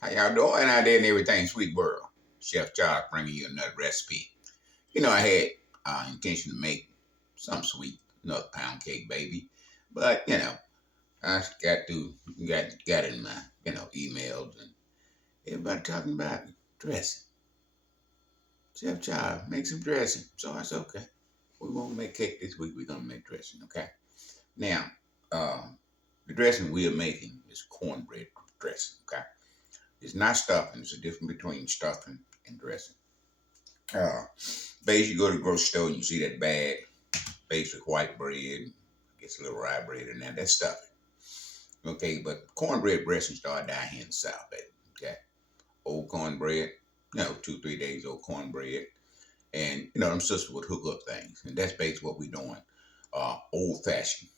How y'all doing out there and everything, sweet world? Chef Charles bringing you another recipe. I had intention to make some sweet, another pound cake, baby. But I got in my emails and everybody talking about dressing. Chef Charles, make some dressing. So I said, okay, we won't make cake this week. We're gonna make dressing, okay? Now, the dressing we are making is cornbread dressing, okay? It's not stuffing. There's a difference between stuffing and dressing. Uh, Base, you go to the grocery store and you see that bag, base with white bread, gets a little rye bread in there. That's stuffing. Okay, but cornbread dressing started down here in the South, baby. Okay, old cornbread, 2, 3 days old cornbread, and them sisters would hook up things, and that's basically what we're doing. Old fashioned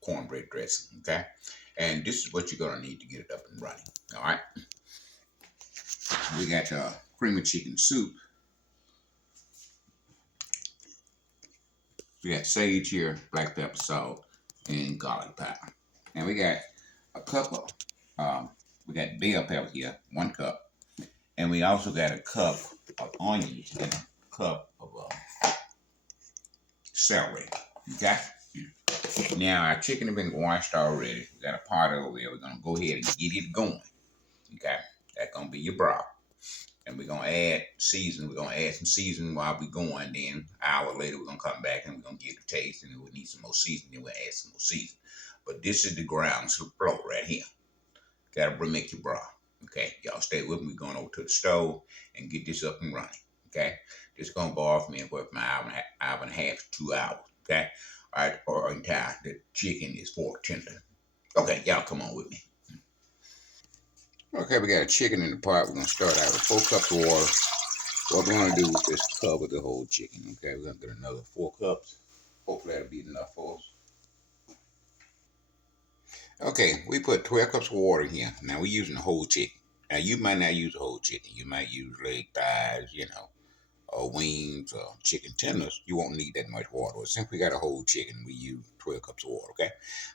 cornbread dressing. Okay, and this is what you're gonna need to get it up and running. All right, we got cream of chicken soup. We got sage here, black pepper, salt, and garlic powder. And we got a cup of, we got bell pepper here, 1 cup. And we also got a cup of onions and a cup of celery. Okay? Now, our chicken has been washed already. We got a pot over there. We're going to go ahead and get it going. Okay? That's going to be your broth. And we're going to add season. We're going to add some seasoning while we're going. Then, an hour later, we're going to come back and we're going to get the taste. And if we need some more seasoning, then we'll add some more seasoning. But this is the ground floor right here. Got to make your broth. Okay? Y'all stay with me. We're going over to the stove and get this up and running. Okay? This is going to go off me for an hour and a half to 2 hours. Okay? All right? Or entire. The chicken is fork tender. Okay, y'all come on with me. Okay, we got a chicken in the pot. We're going to start out with 4 cups of water. What we're going to do is just cover the whole chicken. Okay, we're going to get another 4 cups. Hopefully that'll be enough for us. Okay, we put 12 cups of water here. Now we're using the whole chicken. Now you might not use the whole chicken. You might use leg thighs, or wings or chicken tenders. You won't need that much water. Since we got a whole chicken, we use 12 cups of water, okay?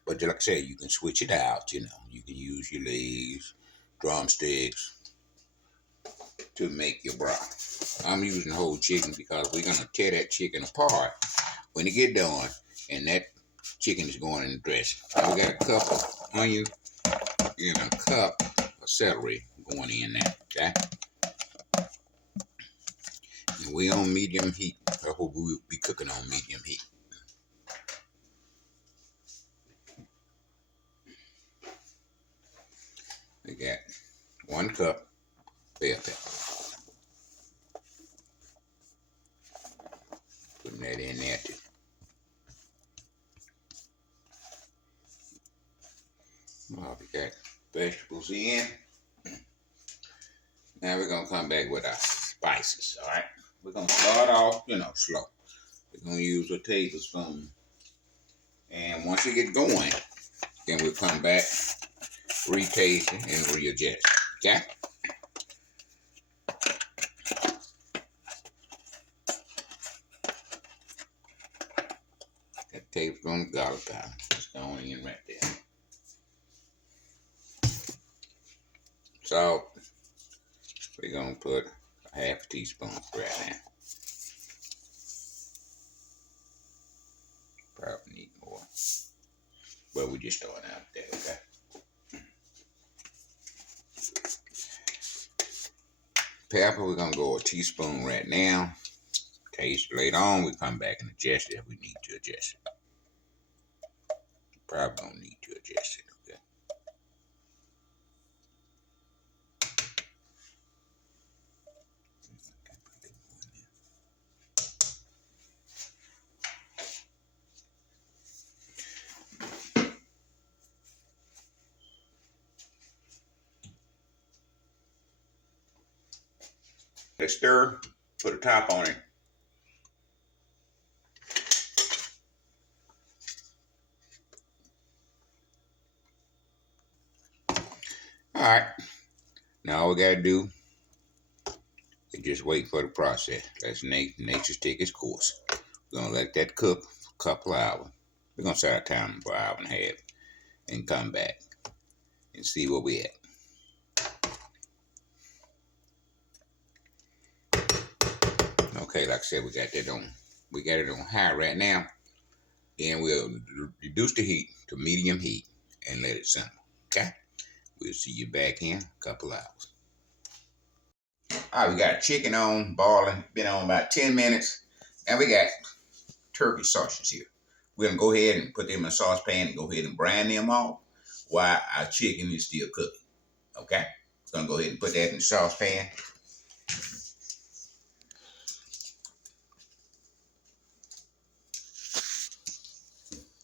But like I said, you can switch it out, You can use your legs, drumsticks to make your broth. I'm using whole chicken because we're going to tear that chicken apart when it get done, and that chicken is going in the dressing. So we got a cup of onion and a cup of celery going in there, okay? And we on medium heat. I hope we'll be cooking on medium heat. We got 1 cup bell pepper. Putting that in there too. Well, we got vegetables in. Now we're going to come back with our spices, all right? We're going to start off, slow. We're going to use a tablespoon. And once you get going, then we'll come back, retaste it, and readjust, okay? That tablespoon of garlic powder. Just going in right there. Salt. We're going to put a half a teaspoon right now. Probably need more. But we're just throwing out there, okay? Pepper, we're going to go a teaspoon right now. Taste later on, we come back and adjust it if we need to adjust it. Probably don't need to adjust it, okay? Let's stir, put a top on it. All right, now all we gotta do is just wait for the process. Let's nature take its course. We're gonna let that cook for a couple of hours. We're gonna set our time for an hour and a half and come back and see where we at. Okay, like I said, we got it on high right now, and we'll reduce the heat to medium heat and let it simmer. Okay, we'll see you back in a couple hours. All right, we got chicken on boiling, been on about 10 minutes, and we got turkey sausages here. We're gonna go ahead and put them in a saucepan and go ahead and brine them off while our chicken is still cooking. Okay, gonna go ahead and put that in the saucepan.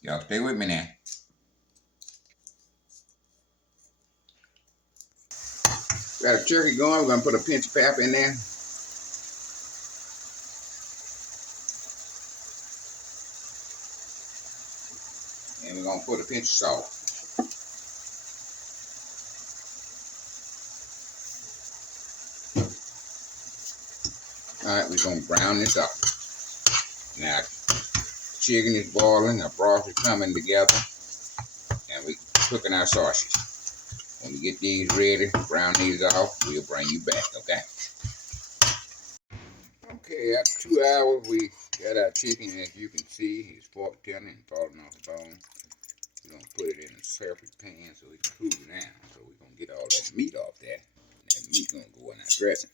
Y'all stay with me now. Got a turkey going. We're gonna put a pinch of pepper in there. And we're gonna put a pinch of salt. All right, we're gonna brown this up. Now, chicken is boiling, our broth is coming together, and we're cooking our sausage. When we get these ready, brown these off, we'll bring you back, okay? Okay, after 2 hours, we got our chicken. As you can see, it's fork tender and falling off the bone. We're gonna put it in a separate pan so it can cool down. So we're gonna get all that meat off there. And that meat gonna go in our dressing.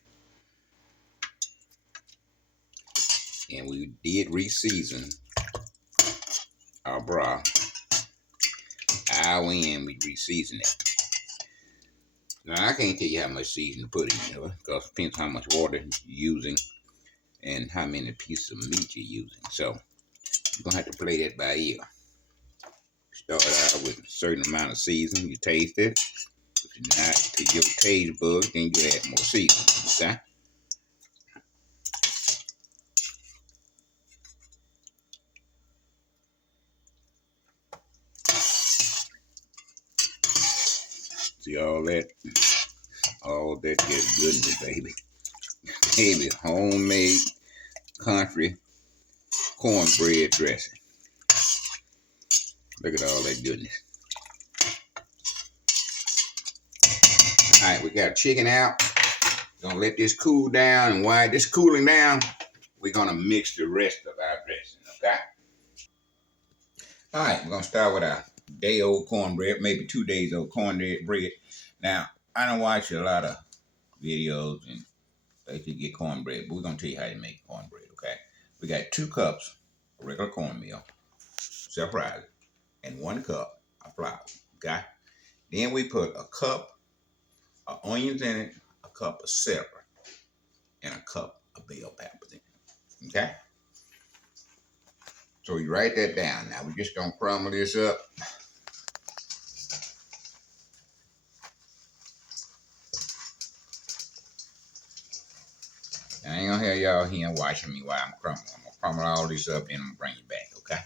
And we did re-season our broth. Hour in, we re-seasoned it. Now, I can't tell you how much seasoning to put in there, because it depends how much water you're using and how many pieces of meat you're using. So, you're going to have to play that by ear. Start out with a certain amount of seasoning. You taste it. If you're not to your taste bud, then you add more seasoning, okay? See all that? All that good goodness, baby. Baby, homemade country cornbread dressing. Look at all that goodness. All right, we got chicken out. We're gonna let this cool down, and while this cooling down, we're gonna mix the rest of our dressing, okay? All right, we're gonna start with our day-old cornbread, maybe 2 days old cornbread. Now, I don't watch a lot of videos and they could get cornbread, but we're gonna tell you how to make cornbread, okay? We got 2 cups of regular cornmeal, self-rising, and 1 cup of flour, okay? Then we put a cup of onions in it, a cup of celery, and a cup of bell peppers in it, okay? So you write that down. Now we're just gonna crumble this up. I ain't gonna have y'all here watching me while I'm crumbling. I'm gonna crumble all this up, then I'm gonna bring you back, okay?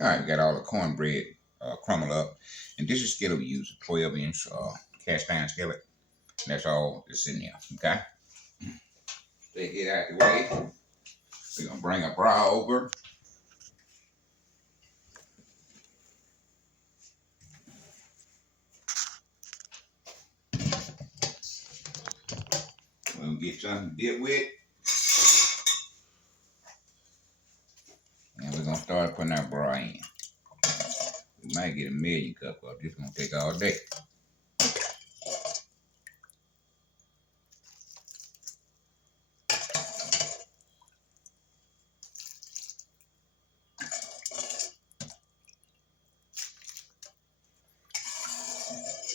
All right, we got all the cornbread crumbled up. And this is skillet we use, a 12-inch cast iron skillet. That's all that's in there, okay? Take it out the way. We're gonna bring a broth over. We're gonna get something to dip with. And we're gonna start putting our broth in. We might get a million cups, but this is gonna take all day.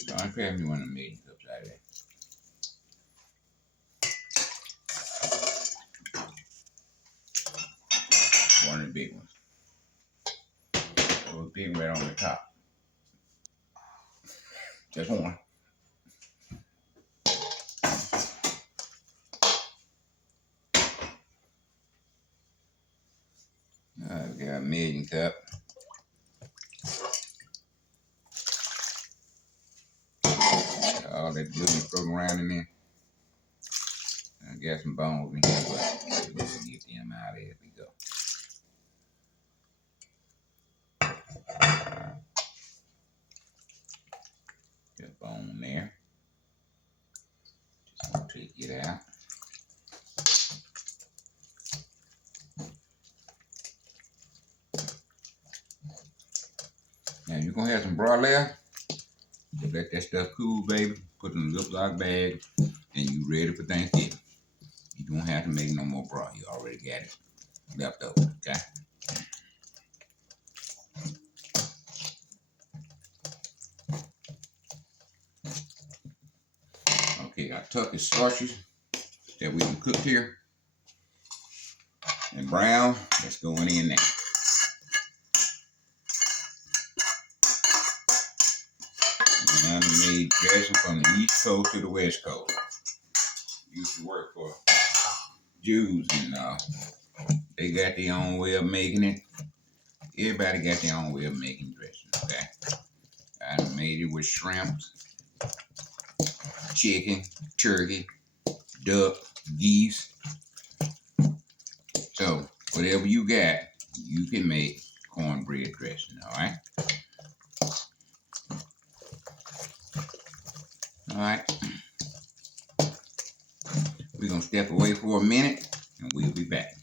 Don't pass me one of the million cups out of there. One of the big ones. So big right on the top. Just one. All right, we got a million cup. Got all that goodness floating around in there. I got some bones in here, but we can get them out of here as we go. Got a bone there. Just gonna take it out. you're gonna have some broth left, just let that stuff cool, baby. Put it in a Ziploc bag, and you ready for Thanksgiving. You don't have to make no more broth. You already got it left over, okay? Okay, our turkey sausages that we can cook here and brown, that's going in there. And I made dressing from the East Coast to the West Coast. Used to work for Jews, and they got their own way of making it. Everybody got their own way of making dressing, okay? I made it with shrimp, chicken, turkey, duck, geese. So whatever you got, you can make cornbread dressing, all right? All right. We're gonna step away for a minute and we'll be back.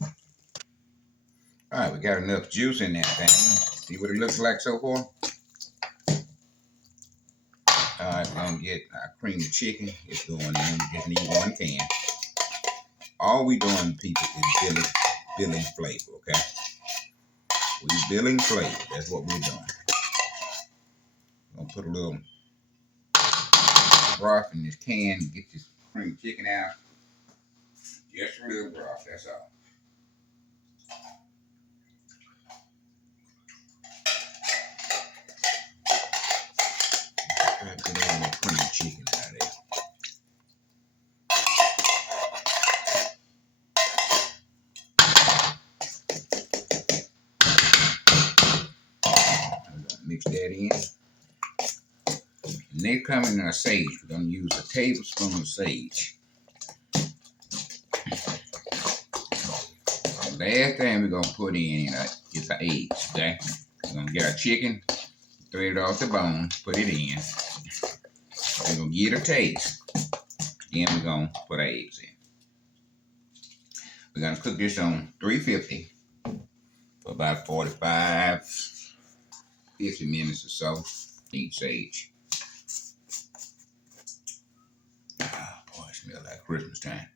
All right, we got enough juice in that thing. See what it looks like so far? All right, we're gonna get our creamy chicken. It's going in. We just need 1 can. All we doing, people, is building flavor, okay? We're building flavor. That's what we're doing. Gonna put a little broth in this can. Get this creamy chicken out. Just a little broth. That's all. Try to get all that creamy chicken out of there. Mix that in. And they come in our sage. We're going to use a tablespoon of sage. The last thing we're going to put in is the eggs, okay? We're going to get our chicken, thread it off the bone, put it in. We're going to get a taste. Then we're going to put our eggs in. We're going to cook this on 350 for about 45, 50 minutes or so. Each sage. Boy, it smells like Christmas time.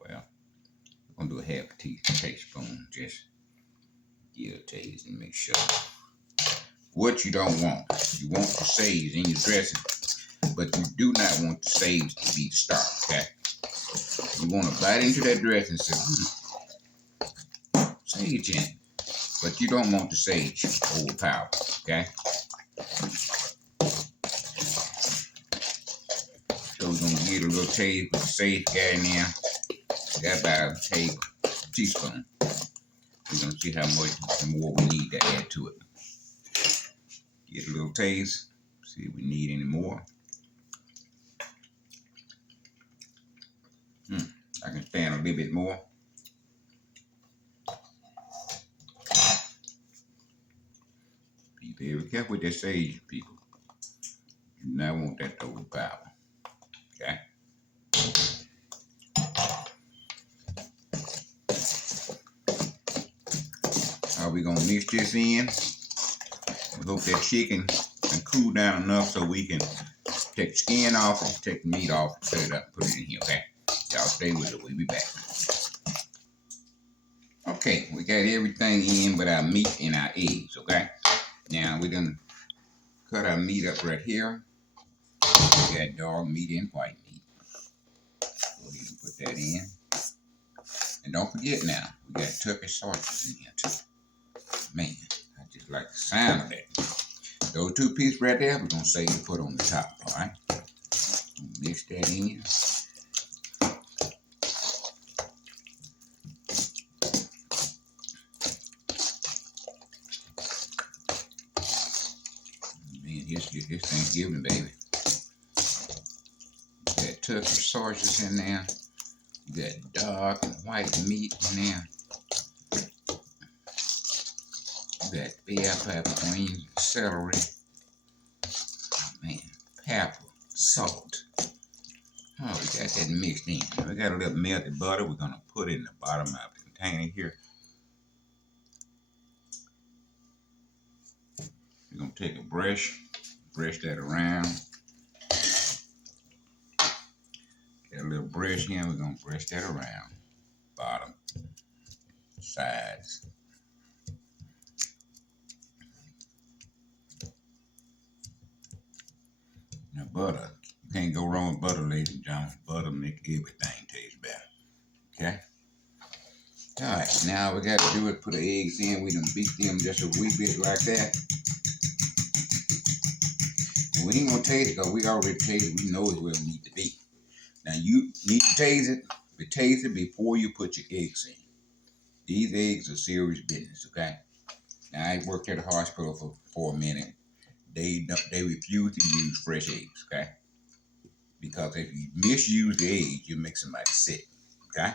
Well, we're going to do a half a teaspoon. Just get a taste and make sure. What you don't want. You want the sage in your dressing, but you do not want the sage to be the star, okay? You want to bite into that dressing and say, sage in it. But you don't want the sage overpowered, okay? So we're going to get a little taste with the sage got in there. Got about a teaspoon. We're going to see how much more we need to add to it. Get a little taste. See if we need any more. I can stand a little bit more. Be very careful with that sage, people. You do not want that to overpower. Okay? How we gonna mix this in? We hope that chicken can cool down enough so we can take the skin off and take the meat off and set it up and put it in here, okay? Y'all stay with it, we'll be back. Okay, we got everything in but our meat and our eggs, okay? Now we're gonna cut our meat up right here. We got dog meat and white meat. Go ahead and put that in. And don't forget now, we got turkey sausages in here too. Man, I just like the sound of that. Those 2 pieces right there, we're gonna save to put on the top, all right? Mix that in. Man, this Thanksgiving, baby. You got turkey sausages in there. You got dark and white meat in there. You got bell pepper, onions, celery. Man, pepper, salt. Oh, we got that mixed in. We got a little melted butter. We're going to put it in the bottom of the container here. We're gonna take a brush that around. Got a little brush here, we're gonna brush that around. Bottom, sides. Now butter, you can't go wrong with butter, ladies and gentlemen. Butter make everything taste better. Okay? Alright, now we gotta do it, put the eggs in. We done beat them just a wee bit like that. And we ain't gonna taste it because we already tasted, we know it's where we need to be. Now you need to taste it, but taste it before you put your eggs in. These eggs are serious business, okay? Now I worked at a hospital for a minute. They refuse to use fresh eggs, okay? Because if you misuse the eggs, you make somebody sick, okay?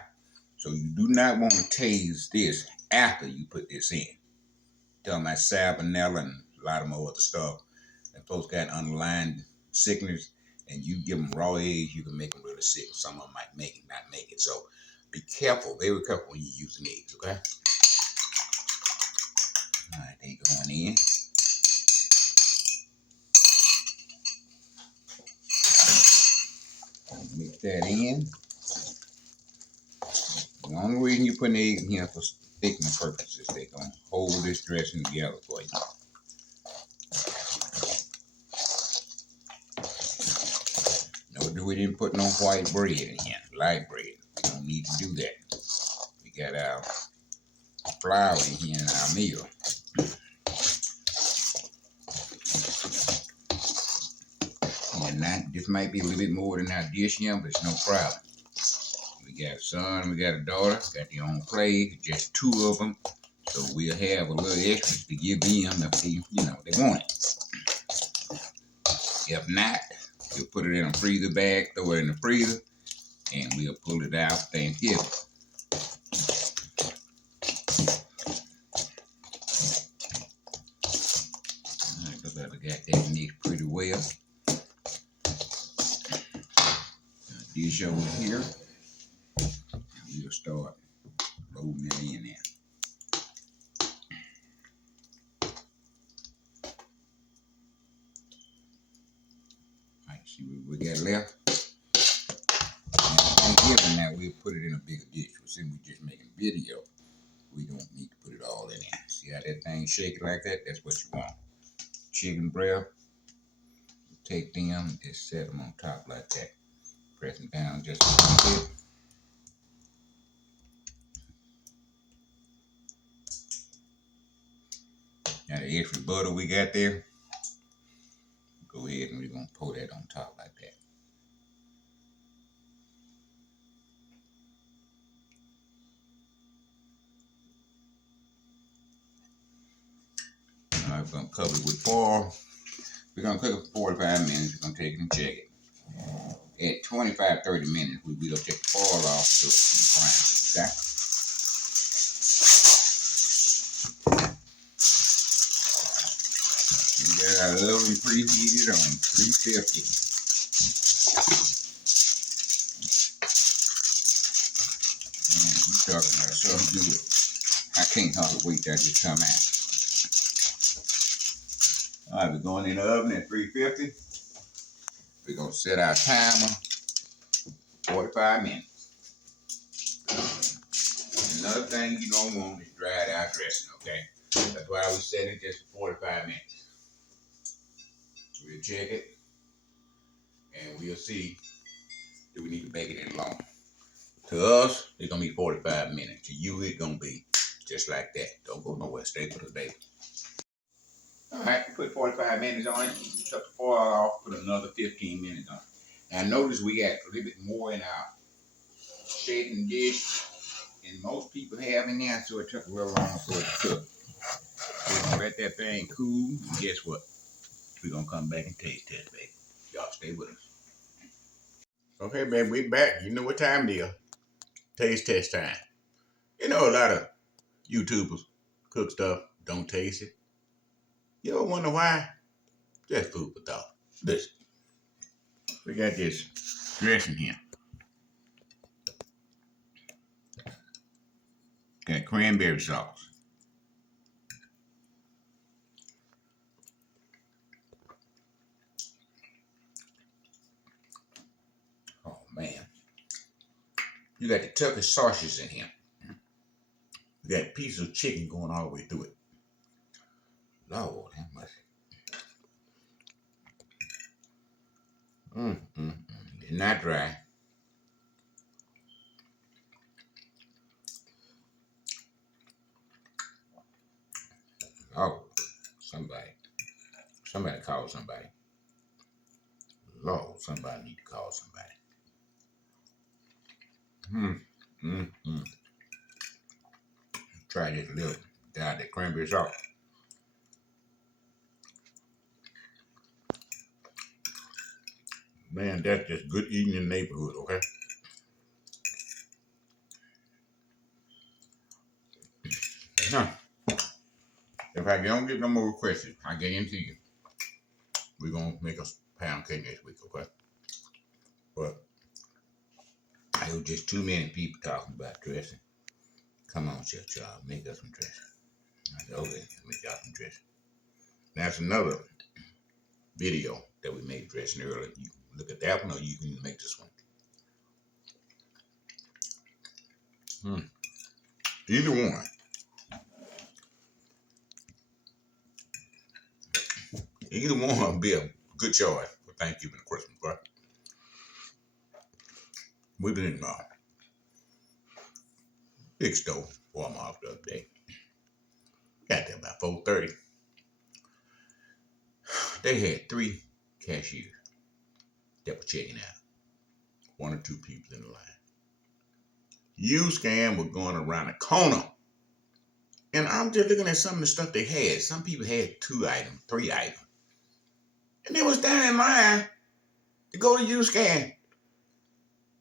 So you do not want to taste this after you put this in. Talking about salmonella and a lot of more other stuff. And folks got underlying sickness, and you give them raw eggs, you can make them really sick. Some of them might make it, not make it. So be careful, very careful when you're using eggs, okay? All right, they going in. Mix that in. The only reason you put the eggs in here for thickening purposes, they're going to hold this dressing together for you. No, we didn't put no white bread in here, light bread. We don't need to do that. We got our flour in here in our meal. And that, this might be a little bit more than our dish here, but it's no problem. We got a son, we got a daughter, got their own plate, just two of them. So we'll have a little extra to give them if they, they want it. If not, we'll put it in a freezer bag, throw it in the freezer, and we'll pull it out Thanksgiving. All right, looks like we got that mixed pretty well. Dish over here, and we'll start loading it in there. All right, see what we got left. Thanksgiving now, we'll put it in a bigger dish. Since we're just making a video, we don't need to put it all in there. See how that thing shake it like that? That's what you want. Chicken breast, take them and just set them on top like that. Press them down just a little bit. Now the extra butter we got there, go ahead and we're going to pour that on top like that. All right, we're going to cover it with foil. We're going to cook it for 45 minutes. We're going to take it and check it. At 25-30 minutes, we're going to take the foil off so it can brown. Okay? We got our oven preheated on 350. And we're talking about something good. I can't hardly wait till this come out. All right, we're going in the oven at 350. We're going to set our timer 45 minutes. Another thing you don't want is dried out dressing, okay? That's why we set it just for 45 minutes. We'll check it, and we'll see if we need to bake it any longer. To us, it's going to be 45 minutes. To you, it's going to be just like that. Don't go nowhere. Stay for the bake. All right, put 45 minutes on it. Shut the foil off, put another 15 minutes on it. Now, notice we got a little bit more in our shaping dish than most people have in there, so it took a little longer for it to cook. We're going to let that thing cool, and guess what? We're going to come back and taste test, baby. Y'all stay with us. Okay, baby, we back. You know what time it is. Taste test time. You know, a lot of YouTubers cook stuff, don't taste it. You ever wonder why? Just food for thought. Listen, we got this dressing here. Got cranberry sauce. You got the Turkish sausages in here. You got pieces of chicken going all the way through it. Lord, that much. It's not dry. Oh, somebody call somebody. Lord, somebody need to call somebody. Try this little guy, that cranberry sauce. Man, that's just good eating in the neighborhood, okay? Huh. If I don't get no more requests, I get into you. We're going to make a pound cake next week, okay? But I heard just too many people talking about dressing. Come on, Chef Charles, make us some dressing. I said, okay, make y'all some dressing. That's another video that we made dressing earlier. You can look at that one, or you can make this one. Either one. Either one will be a good choice for Thanksgiving and Christmas, right? We've been in big store Walmart the other day. Got there about 4:30. They had 3 cashiers that were checking out. 1 or 2 people in the line. U-Scan was going around the corner. And I'm just looking at some of the stuff they had. Some people had 2 items, 3 items. And they was standing in line to go to U-Scan.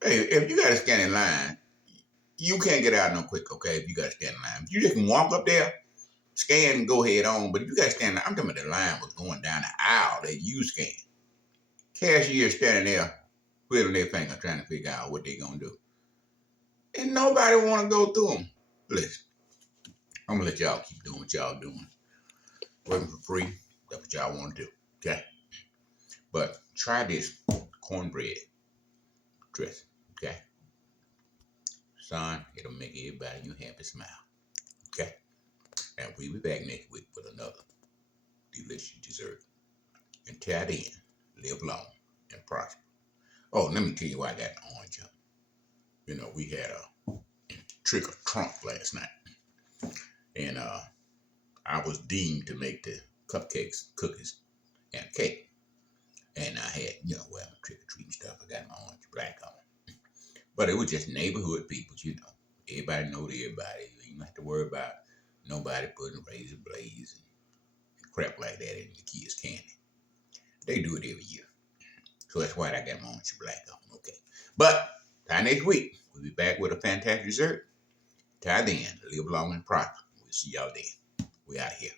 Hey, if you got to stand in line, you can't get out no quick, okay, if you got to stand in line. You just can walk up there, scan, and go head on. But if you got to stand in line, I'm talking about the line was going down the aisle at U-Scan. Cashier standing there, twiddling their finger, trying to figure out what they going to do. And nobody want to go through them. Listen, I'm going to let y'all keep doing what y'all doing. Working for free, that's what y'all want to do, okay? But try this cornbread dressing, okay? Son, it'll make everybody in your happy smile, okay? And we'll be back next week with another delicious dessert. Until then, live long and prosper. Oh, let me tell you why I got an orange on. You know, we had a trick or trunk last night. And I was deemed to make the cupcakes, cookies, and cake. And I had, well, trick or treating stuff. I got my orange black on. But it was just neighborhood people, Everybody know everybody. You don't have to worry about nobody putting razor blades and crap like that in the kids' candy. They do it every year. So that's why I got my orange black on, okay? But till next week, we'll be back with a fantastic dessert. Till then, live long and prosper. We'll see y'all then. We out of here.